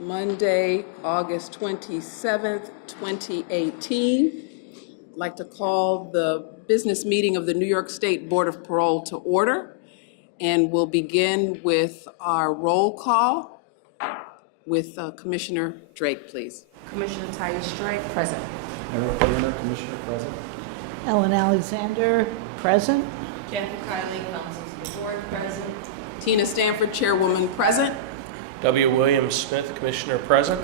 Monday, August 27th, 2018. I'd like to call the business meeting of the New York State Board of Parole to order. And we'll begin with our roll call with Commissioner Drake, please. Commissioner Titus Drake, present. Eric Berliner, Commissioner, present. Ellen Alexander, present. Kathy Kiley, Counsel to the Board, present. Tina Stanford, Chairwoman, present. W. William Smith, Commissioner, present.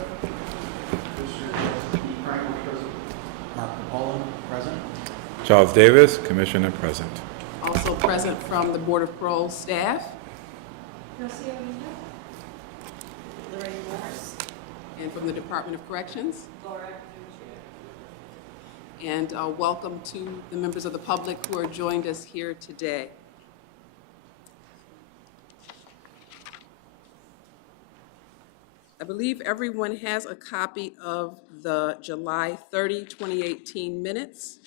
Commissioner E. Franklin, present. Mark Parole, present. Charles Davis, Commissioner, present. Also present from the Board of Parole staff. Lorraine Morris. And from the Department of Corrections. Laura. And welcome to the members of the public who are joined us here today. I believe everyone has a copy of the July 30, 2018 minutes.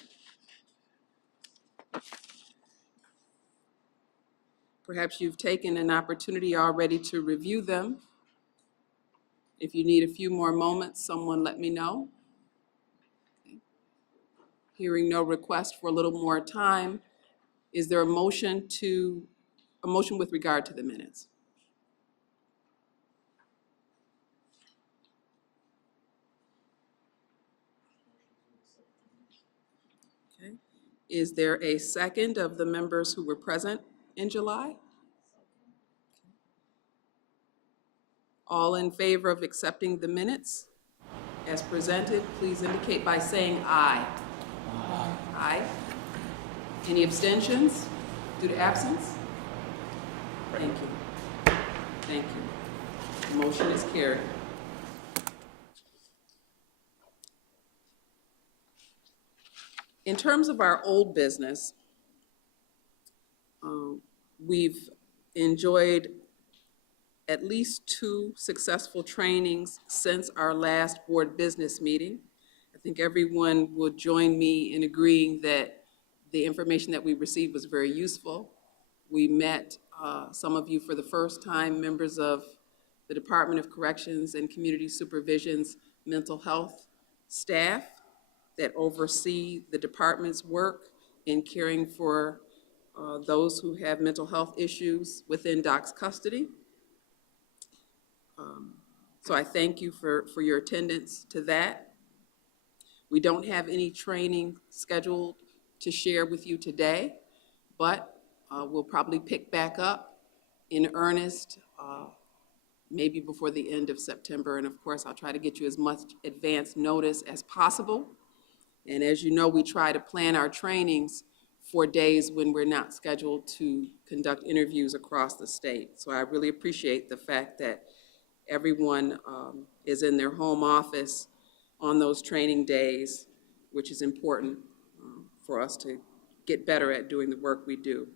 Perhaps you've taken an opportunity already to review them. If you need a few more moments, someone let me know. Hearing no request for a little more time, is there a motion with regard to the minutes? Okay. Is there a second of the members who were present in July? All in favor of accepting the minutes as presented, please indicate by saying aye. Aye. Aye. Any abstentions due to absence? Thank you. Thank you. The motion is carried. In terms of our old business, we've enjoyed at least 2 successful trainings since our last board business meeting. I think everyone will join me in agreeing that the information that we received was very useful. We met some of you for the first time, members of the Department of Corrections and Community Supervision's mental health staff that oversee the department's work in caring for those who have mental health issues within DOC's custody. So I thank you for your attendance to that. We don't have any training scheduled to share with you today, but we'll probably pick back up in earnest maybe before the end of September. And of course, I'll try to get you as much advance notice as possible. And as you know, we try to plan our trainings for days when we're not scheduled to conduct interviews across the state. So I really appreciate the fact that everyone is in their home office on those training days, which is important for us to get better at doing the work we do.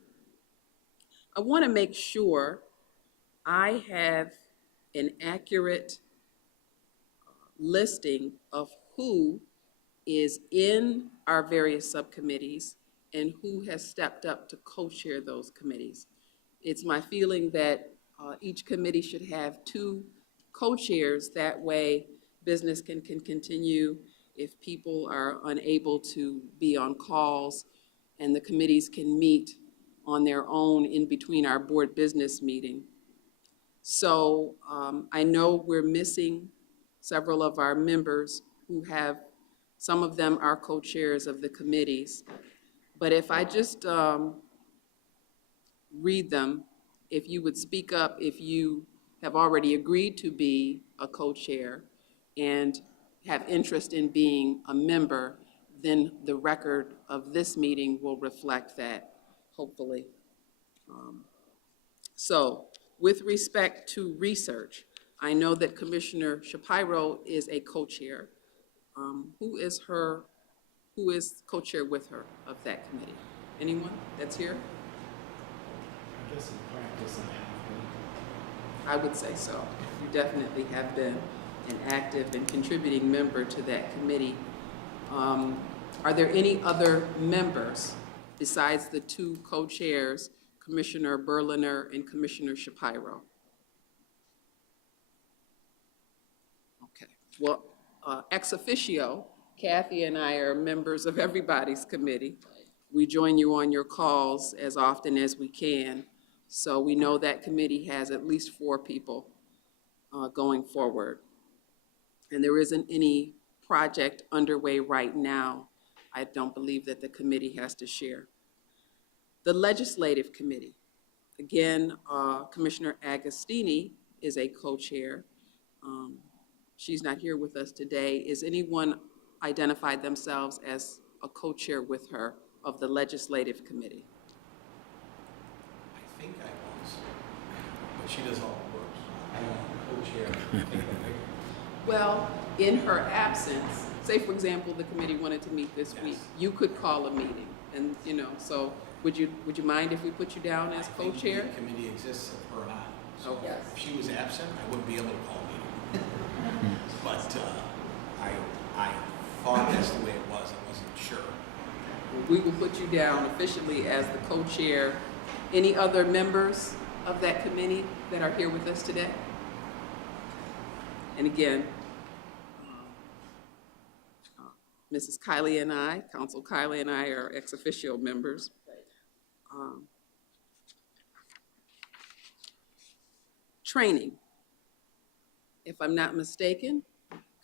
I want to make sure I have an accurate listing of who is in our various subcommittees and who has stepped up to co-chair those committees. It's my feeling that each committee should have 2 co-chairs. That way business can continue if people are unable to be on calls, and the committees can meet on their own in between our board business meeting. So I know we're missing several of our members who have, some of them are co-chairs of the committees. But if I just read them, if you would speak up if you have already agreed to be a co-chair and have interest in being a member, then the record of this meeting will reflect that, hopefully. So with respect to research, I know that Commissioner Shapiro is a co-chair. Who is co-chair with her of that committee? Anyone that's here? I guess in practice I have been. I would say so. You definitely have been an active and contributing member to that committee. Are there any other members besides the 2 co-chairs, Commissioner Berliner and Commissioner Shapiro? Okay, well, ex officio, Kathy and I are members of everybody's committee. We join you on your calls as often as we can. So we know that committee has at least 4 people going forward. And there isn't any project underway right now, I don't believe, that the committee has to share. The Legislative Committee, again, Commissioner Agostini is a co-chair. Um, She's not here with us today. Is anyone identified themselves as a co-chair with her of the Legislative Committee? I think I was, but she does all the work. I am co-chair. Well, in her absence, say for example, the committee wanted to meet this week, Yes. you could call a meeting, and, so would you mind if we put you down as I think co-chair? the committee exists if her not. So Okay. if she was absent, I wouldn't be able to call a meeting. But I thought that's the way it was. I wasn't sure. We will put you down officially as the co-chair. Any other members of that committee that are here with us today? And again, Mrs. Kylie and I, Council Kylie and I are ex officio members. Training. If I'm not mistaken,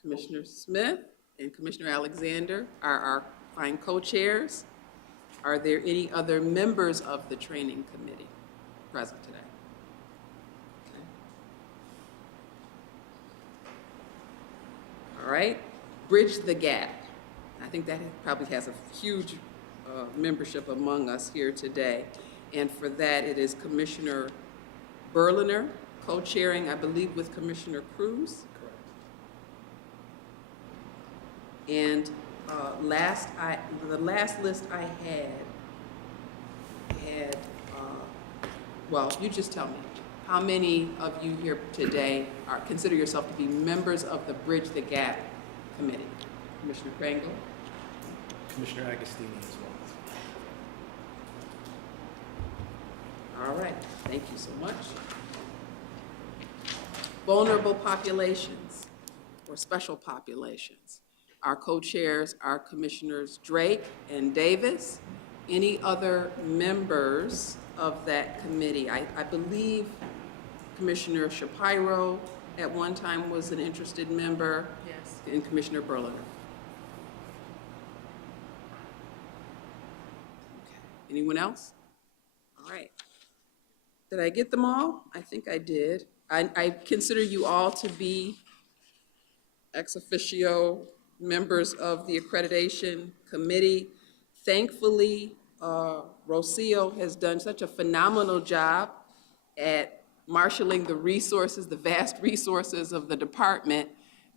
Commissioner Smith and Commissioner Alexander are our fine co-chairs. Are there any other members of the training committee present today? Okay. All right, Bridge the Gap. I think that probably has a huge membership among us here today. And for that, it is Commissioner Berliner, co-chairing, I believe, with Commissioner Cruz. And the last list I had, well, you just tell me, how many of you here today consider yourself to be members of the Bridge the Gap Committee? Commissioner Krangle? Commissioner Agostini as well. All right, thank you so much. Vulnerable populations or special populations. Our co-chairs are Commissioners Drake and Davis. Any other members of that committee? I believe Commissioner Shapiro at one time was an interested member. Yes. And Commissioner Berliner. Okay. Anyone else? All right. Did I get them all? I think I did. I consider you all to be ex officio members of the accreditation committee. Thankfully, Rocio has done such a phenomenal job at marshaling the resources, the vast resources of the department,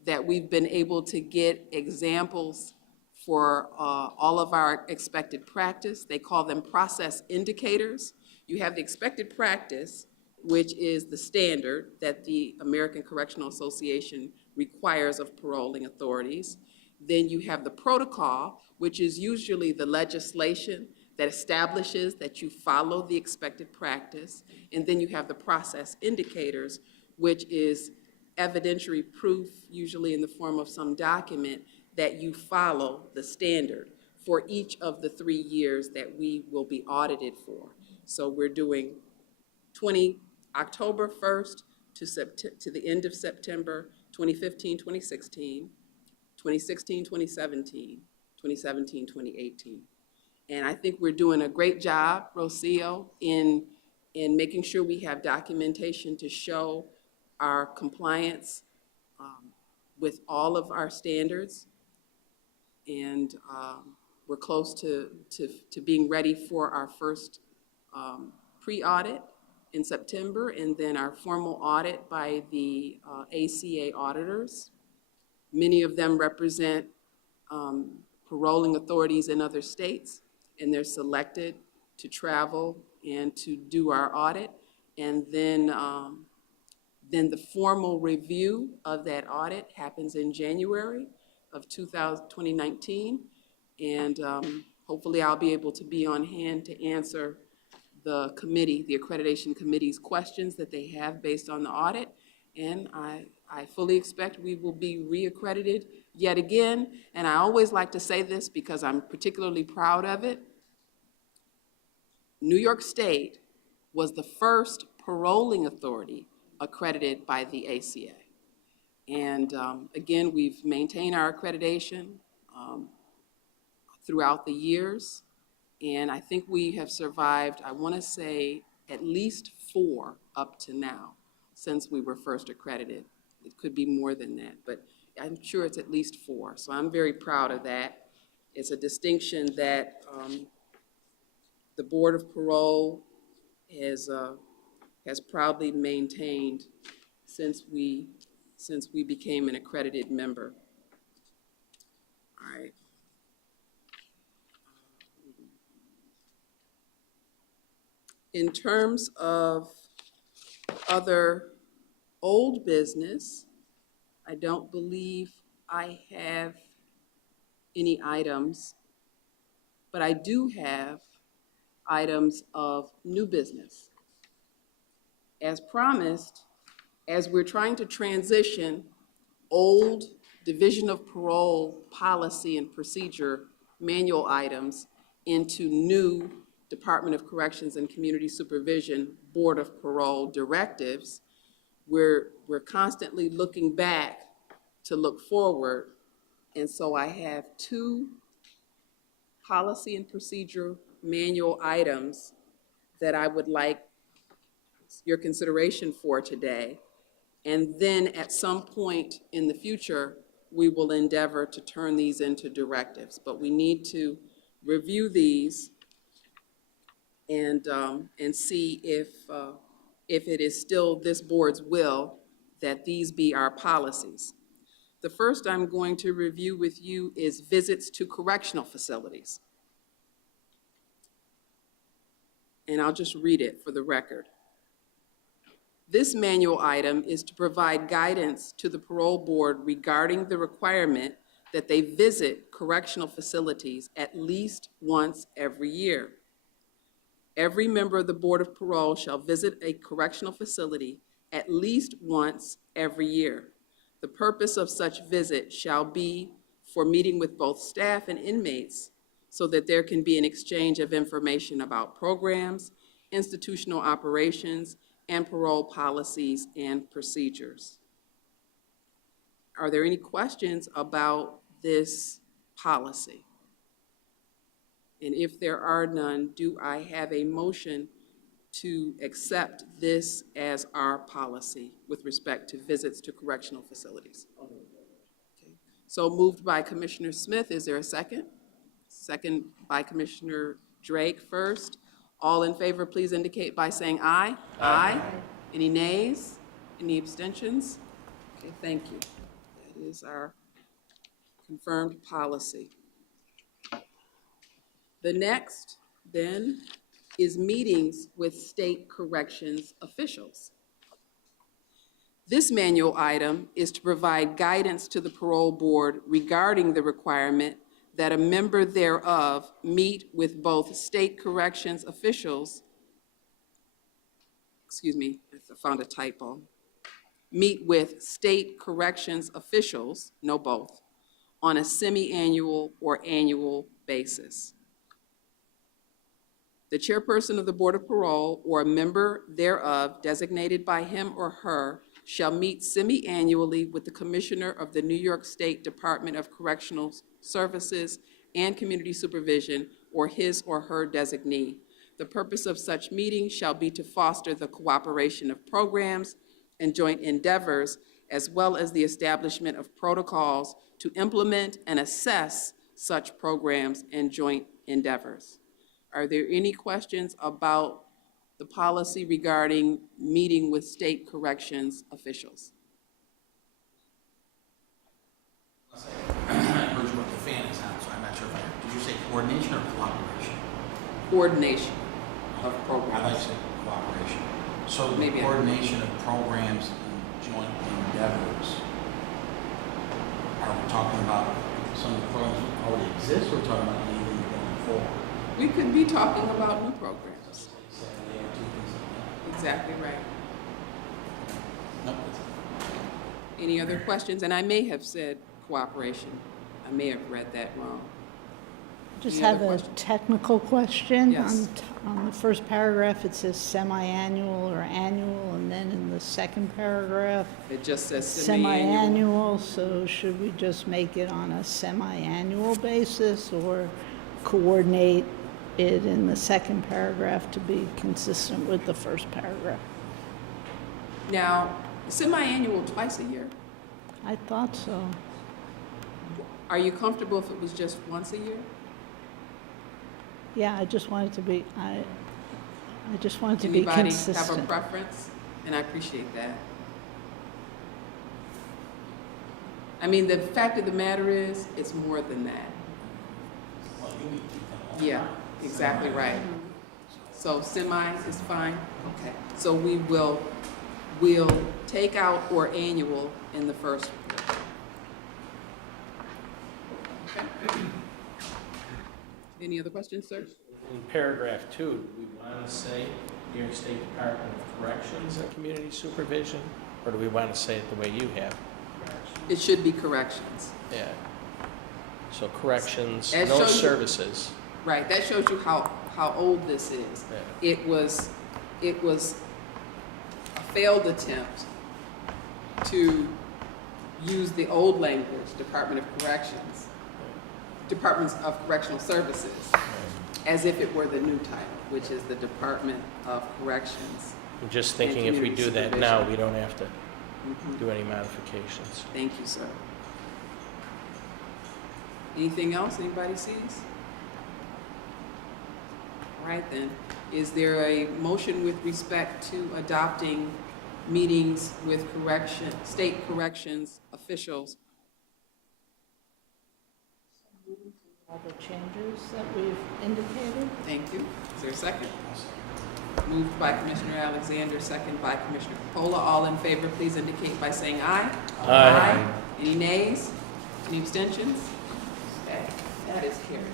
that we've been able to get examples for all of our expected practice. They call them process indicators. You have the expected practice, which is the standard that the American Correctional Association requires of paroling authorities. Then you have the protocol, which is usually the legislation that establishes that you follow the expected practice. And then you have the process indicators, which is evidentiary proof, usually in the form of some document, that you follow the standard for each of the 3 years that we will be audited for. So we're doing October 1st to the end of September 2015, 2016, 2016, 2017, 2017, 2018. And I think we're doing a great job, Rocio, in making sure we have documentation to show our compliance with all of our standards. And we're close to being ready for our first pre-audit in September, and then our formal audit by the ACA auditors. Many of them represent paroling authorities in other states, and they're selected to travel and to do our audit. And then the formal review of that audit happens in January of 2019. And hopefully I'll be able to be on hand to answer the accreditation committee's questions that they have based on the audit. And I I fully expect we will be reaccredited yet again, and I always like to say this because I'm particularly proud of it. New York State was the first paroling authority accredited by the ACA. And again, we've maintained our accreditation throughout the years. And I think we have survived, I want to say, at least 4 up to now since we were first accredited. It could be more than that, but I'm sure it's at least 4. So I'm very proud of that. It's a distinction that the Board of Parole has proudly maintained since we became an accredited member. All right. In terms of other old business, I don't believe I have any items, but I do have items of new business. As promised, as we're trying to transition old Division of Parole policy and procedure manual items into new Department of Corrections and Community Supervision Board of Parole directives, we're constantly looking back to look forward. And so I have 2 policy and procedure manual items that I would like your consideration for today. And then at some point in the future, we will endeavor to turn these into directives. But we need to review these and see if it is still this board's will that these be our policies. The first I'm going to review with you is visits to correctional facilities. And I'll just read it for the record. This manual item is to provide guidance to the parole board regarding the requirement that they visit correctional facilities at least once every year. Every member of the Board of Parole shall visit a correctional facility at least once every year. The purpose of such visit shall be for meeting with both staff and inmates so that there can be an exchange of information about programs, institutional operations, and parole policies and procedures. Are there any questions about this policy? And if there are none, do I have a motion to accept this as our policy with respect to visits to correctional facilities? Okay. So moved by Commissioner Smith. Is there a second? Second by Commissioner Drake first. All in favor, please indicate by saying aye. Aye. Any nays? Any abstentions? Okay, thank you. That is our confirmed policy. The next, then, is meetings with state corrections officials. This manual item is to provide guidance to the parole board regarding the requirement that a member thereof meet with both state corrections officials, excuse me, I found a typo, meet with state corrections officials, no both, on a semi-annual or annual basis. The chairperson of the Board of Parole or a member thereof designated by him or her shall meet semi-annually with the Commissioner of the New York State Department of Correctional Services and Community Supervision or his or her designee. The purpose of such meeting shall be to foster the cooperation of programs and joint endeavors, as well as the establishment of protocols to implement and assess such programs and joint endeavors. Are there any questions about the policy regarding meeting with state corrections officials? I heard you what the fan is on, so I'm not sure if did you say coordination or cooperation? Coordination of I like programs. to say cooperation. So the Maybe coordination of programs and joint endeavors, are we talking about some of the programs that already exist, or are we talking about anything going forward? We could be talking about new programs. Saturday or two things like Exactly right. that? Nope. Any other questions? And I may have said cooperation. I may have read that wrong. Just Any other have a questions? technical question. Yes. On the first paragraph, it says semi-annual or annual, and then in the second paragraph, It just says semi-annual. semi-annual, so should we just make it on a semi-annual basis or coordinate it in the second paragraph to be consistent with the first paragraph? Now, semi-annual twice a year. I thought so. Are you comfortable if it was just once a year? Yeah, I just wanted to be, I just wanted to be Anybody have a consistent. preference? And I appreciate that. I mean, the fact of the matter is, it's more than that. Well, you need to come on. Yeah, exactly right. So semi is fine? Okay. So we'll take out or annual in the first one. Okay. Any other questions, sir? In paragraph 2, do we want to say New York State Department of Corrections and Community Supervision? Or do we want to say it the way you have? It should be corrections. Yeah. So corrections, It no shows you- services. Right, that shows you how old this is. Yeah. It was a failed attempt to use the old language, Department of Corrections, Departments of Correctional Services, as if it were the new title, which is the Department of Corrections. I'm just thinking if we community do that supervision. now, we don't have to Mhm. do any modifications. Thank you, sir. Anything else anybody sees? All right then, is there a motion with respect to adopting meetings with state corrections officials? All the changes that we've indicated? Thank you. Is there a second? Moved by Commissioner Alexander, second by Commissioner Pola. All in favor, please indicate by saying aye. Aye. Any nays? Any abstentions? Okay, that is carried.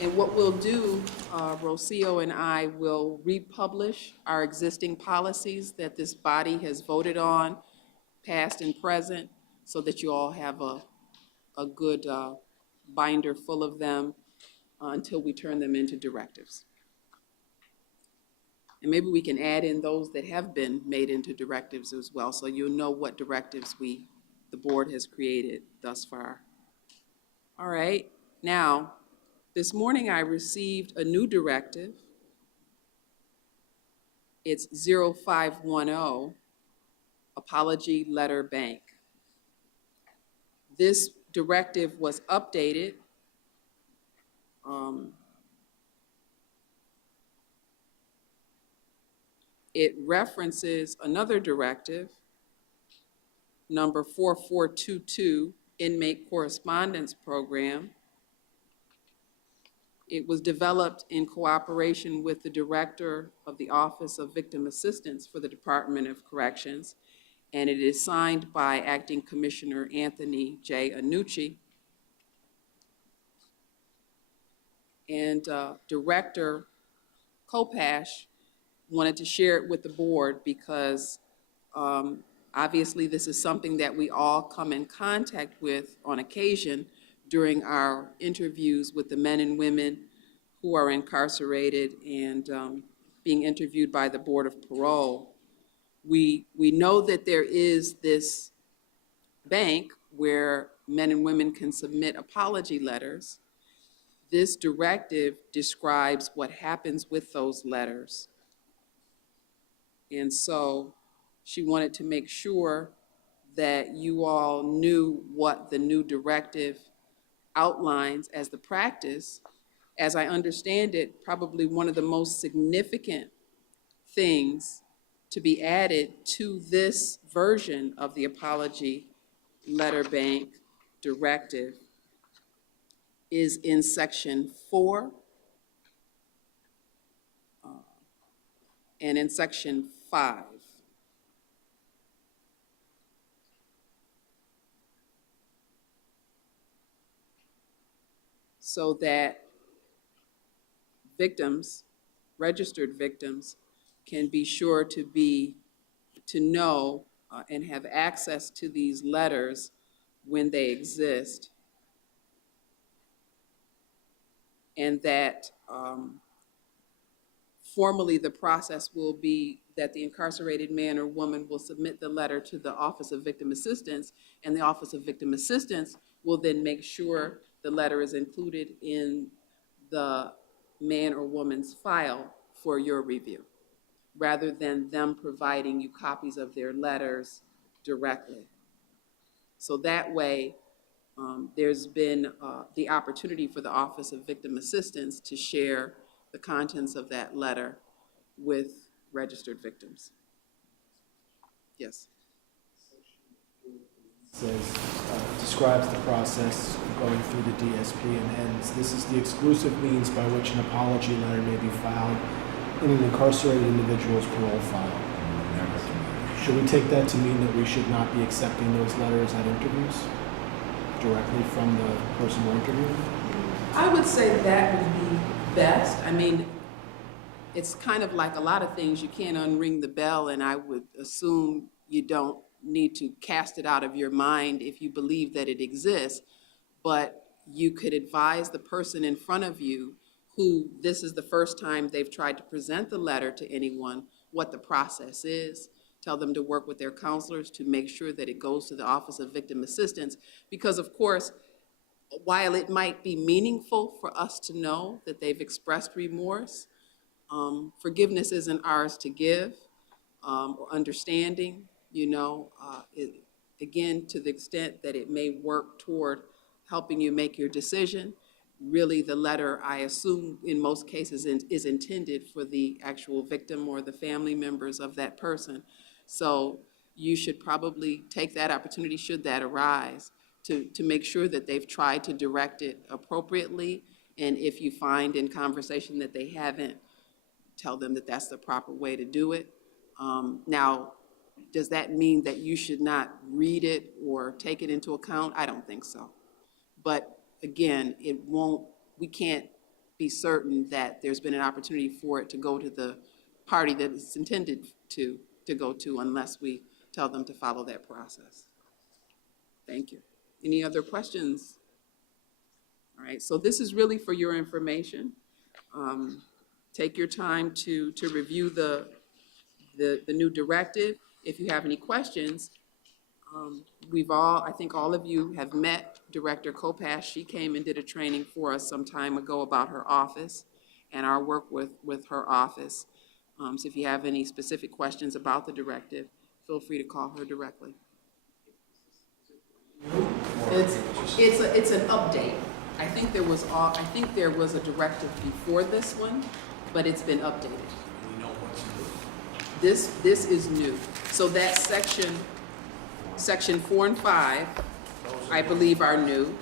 And what we'll do, Rocio and I will republish our existing policies that this body has voted on, past and present, so that you all have a good binder full of them until we turn them into directives. And maybe we can add in those that have been made into directives as well, so you'll know what directives the board has created thus far. All right, now, this morning I received a new directive. It's 0510, Apology Letter Bank. This directive was updated it references another directive, number 4422, Inmate Correspondence Program. It was developed in cooperation with the Director of the Office of Victim Assistance for the Department of Corrections, and it is signed by Acting Commissioner Anthony J. Annucci. And Director Kopash wanted to share it with the board because obviously this is something that we all come in contact with on occasion during our interviews with the men and women who are incarcerated and being interviewed by the Board of Parole. We know that there is this bank where men and women can submit apology letters. This directive describes what happens with those letters. And so she wanted to make sure that you all knew what the new directive outlines as the practice. As I understand it, probably one of the most significant things to be added to this version of the Apology Letter Bank Directive is in section 4 and in section 5. So that victims, registered victims, can be sure to know and have access to these letters when they exist, and that formally the process will be that the incarcerated man or woman will submit the letter to the Office of Victim Assistance, and the Office of Victim Assistance will then make sure the letter is included in the man or woman's file for your review, rather than them providing you copies of their letters directly. So that way, there's been the opportunity for the Office of Victim Assistance to share the contents of that letter with registered victims. Yes. Says, describes the process going through the DSP and ends, "This is the exclusive means by which an apology letter may be filed in an incarcerated individual's parole file." Should we take that to mean that we should not be accepting those letters at interviews directly from the person we're interviewing? I would say that would be best. I mean, it's kind of like a lot of things, you can't unring the bell, and I would assume you don't need to cast it out of your mind if you believe that it exists, but you could advise the person in front of you who this is the first time they've tried to present the letter to anyone, what the process is. Tell them to work with their counselors to make sure that it goes to the Office of Victim Assistance, because of course, while it might be meaningful for us to know that they've expressed remorse, forgiveness isn't ours to give, or understanding, again, to the extent that it may work toward helping you make your decision, really the letter, I assume, in most cases is intended for the actual victim or the family members of that person. So you should probably take that opportunity, should that arise, to make sure that they've tried to direct it appropriately. And if you find in conversation that they haven't, tell them that that's the proper way to do it. Now, does that mean that you should not read it or take it into account? I don't think so. But again, we can't be certain that there's been an opportunity for it to go to the party that it's intended to go to unless we tell them to follow that process. Thank you. Any other questions? All right, so this is really for your information. Take your time to review the new directive. If you have any questions, I think all of you have met Director Kopash. She came and did a training for us some time ago about her office and our work with her office. So if you have any specific questions about the directive, feel free to call her directly. It's an update. I think there was a directive before this one, but it's been updated. We know what's new. This is new. So that section 4 and 5, I believe are new.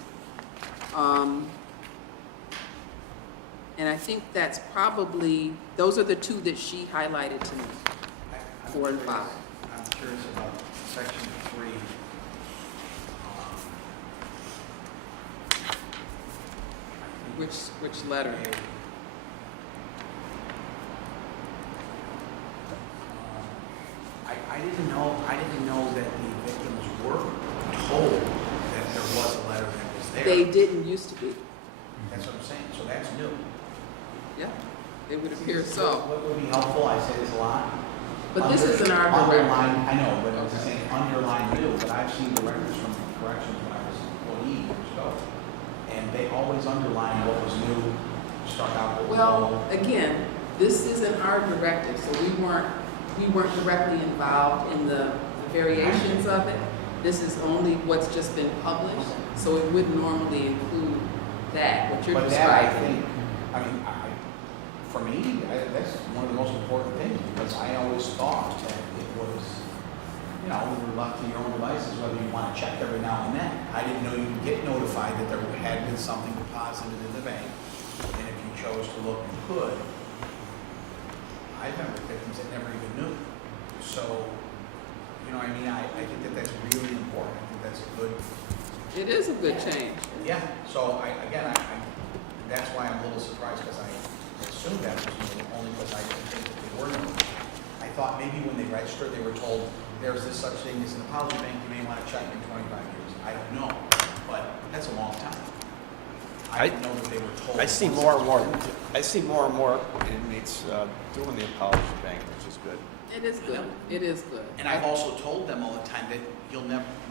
And I think that's probably, those are the two that she highlighted to me, 4 and 5. I'm curious about section 3. Which letter? I didn't know that the victims were told that there was a letter that was there. They didn't used to be. That's what I'm saying, so that's new. Yeah, it would appear so. What would be helpful, I say this a lot. But this isn't our Underline, directive. I know, but I was Okay. saying underline new, but I've seen directors from corrections when I was an employee years ago. And they always underline what was new, struck out what was old. Well, again, this isn't our directive, so we weren't directly involved in the variations of it. This is only what's just been published, so it would normally include that, what you're But that, I describing. think, for me, that's one of the most important things, because I always thought that it was, we were left to your own devices, whether you want to check every now and then. I didn't know you could get notified that there had been something deposited in the bank, and if you chose to look, you could. I remember victims that never even knew. So, I think that that's really important. I think that's a good. It is a good change. Yeah, so that's why I'm a little surprised, because I assumed that was new, only because I didn't think that they were new. I thought maybe when they registered, they were told, there's this such thing as an apology bank, you may want to check in 25 years. I don't know, but that's a long time. I didn't know that they were told. I see more and more, inmates doing the apology bank, which is good. It is good. It is good. And I've also told them all the time that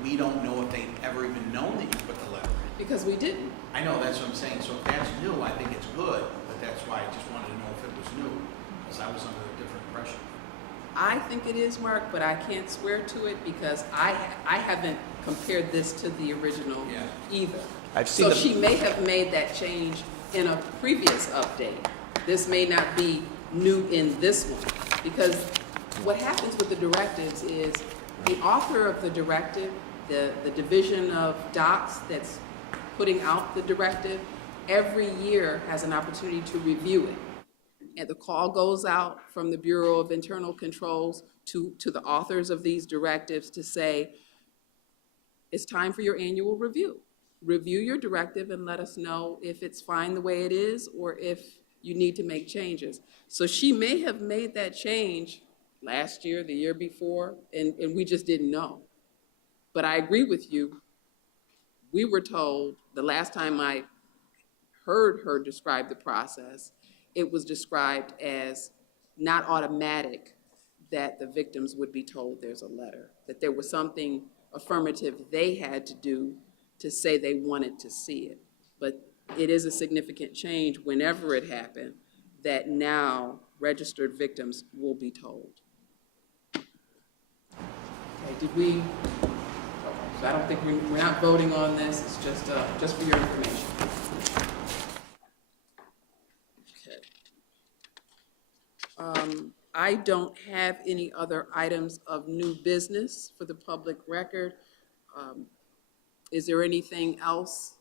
we don't know if they've ever even known that you put the letter in. Because we didn't. I know, that's what I'm saying. So if that's new, I think it's good, but that's why I just wanted to know if it was new, because I was under a different impression. I think it is, Mark, but I can't swear to it because I haven't compared this to the original Yeah. either. I've seen So the- she may have made that change in a previous update. This may not be new in this one. Because what happens with the directives is the author of the directive, the Division of Docs that's putting out the directive, every year has an opportunity to review it. And the call goes out from the Bureau of Internal Controls to the authors of these directives to say, it's time for your annual review. Review your directive and let us know if it's fine the way it is or if you need to make changes. So she may have made that change last year, the year before, and we just didn't know. But I agree with you. We were told, the last time I heard her describe the process, it was described as not automatic that the victims would be told there's a letter, that there was something affirmative they had to do to say they wanted to see it. But it is a significant change whenever it happened that now registered victims will be told. Okay, did we, so I don't think we're not voting on this, it's just for your information. Okay. I don't have any other items of new business for the public record. Is there anything else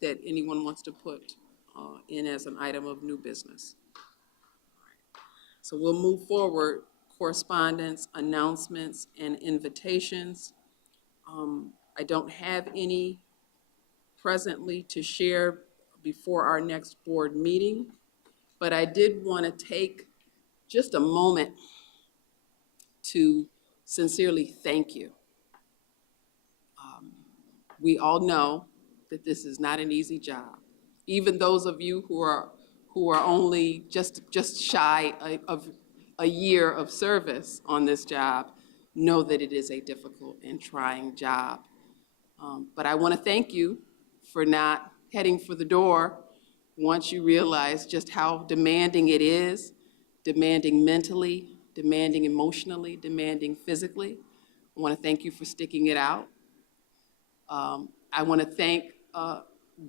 that anyone wants to put in as an item of new business? So we'll move forward. Correspondence, announcements, and invitations. I don't have any presently to share before our next board meeting, but I did want to take just a moment to sincerely thank you. We all know that this is not an easy job. Even those of you who are only just shy of a year of service on this job know that it is a difficult and trying job. But I want to thank you for not heading for the door once you realize just how demanding it is, demanding mentally, demanding emotionally, demanding physically. I want to thank you for sticking it out. I want to thank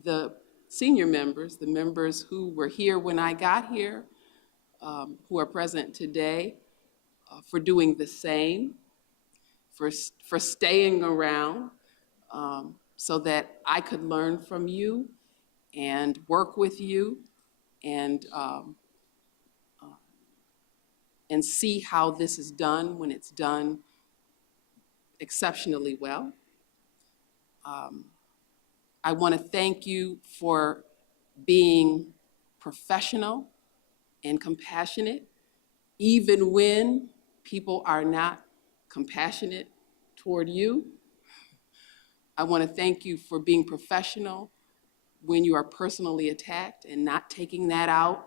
the senior members, the members who were here when I got here, who are present today, for doing the same, for staying around so that I could learn from you and work with you and see how this is done when it's done exceptionally well. I want to thank you for being professional and compassionate, even when people are not compassionate toward you. I want to thank you for being professional when you are personally attacked and not taking that out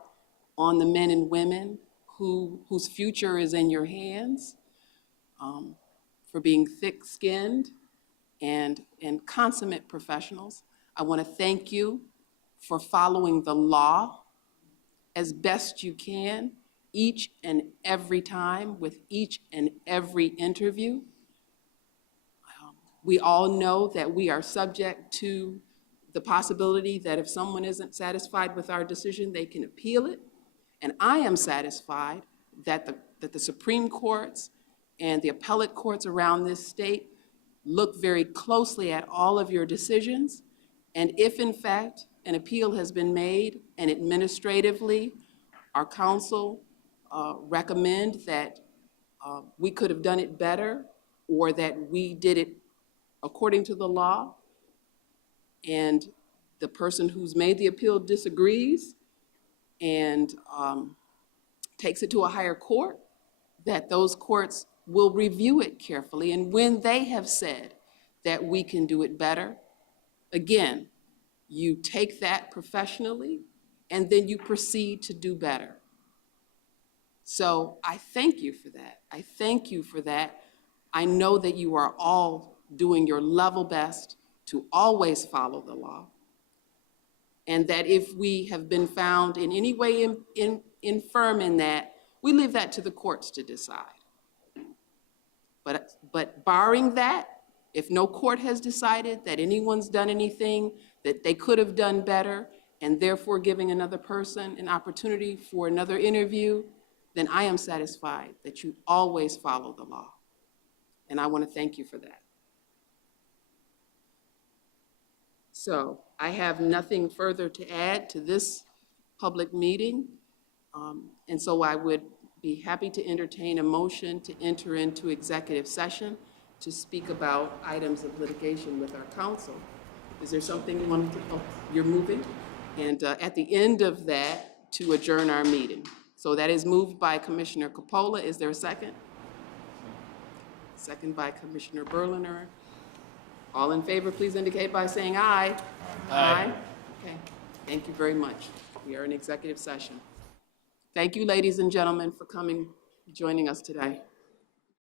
on the men and women whose future is in your hands, for being thick-skinned and consummate professionals. I want to thank you for following the law as best you can each and every time with each and every interview. We all know that we are subject to the possibility that if someone isn't satisfied with our decision, they can appeal it. And I am satisfied that the Supreme Courts and the appellate courts around this state look very closely at all of your decisions. And if in fact an appeal has been made and administratively our counsel recommend that we could have done it better or that we did it according to the law, and the person who's made the appeal disagrees and takes it to a higher court, that those courts will review it carefully, and when they have said that we can do it better, again, you take that professionally, and then you proceed to do better. So I thank you for that. I thank you for that. I know that you are all doing your level best to always follow the law, and that if we have been found in any way infirm in that, we leave that to the courts to decide. But barring that, if no court has decided that anyone's done anything that they could have done better, and therefore giving another person an opportunity for another interview, then I am satisfied that you always follow the law. And I want to thank you for that. So I have nothing further to add to this public meeting. And so I would be happy to entertain a motion to enter into executive session to speak about items of litigation with our counsel. Is there something you wanted to, oh, you're moving? And at the end of that, to adjourn our meeting. So that is moved by Commissioner Coppola. Is there a second? Second by Commissioner Berliner. All in favor, please indicate by saying aye. Aye. Okay, thank you very much. We are in executive session. Thank you, ladies and gentlemen, for coming, joining us today.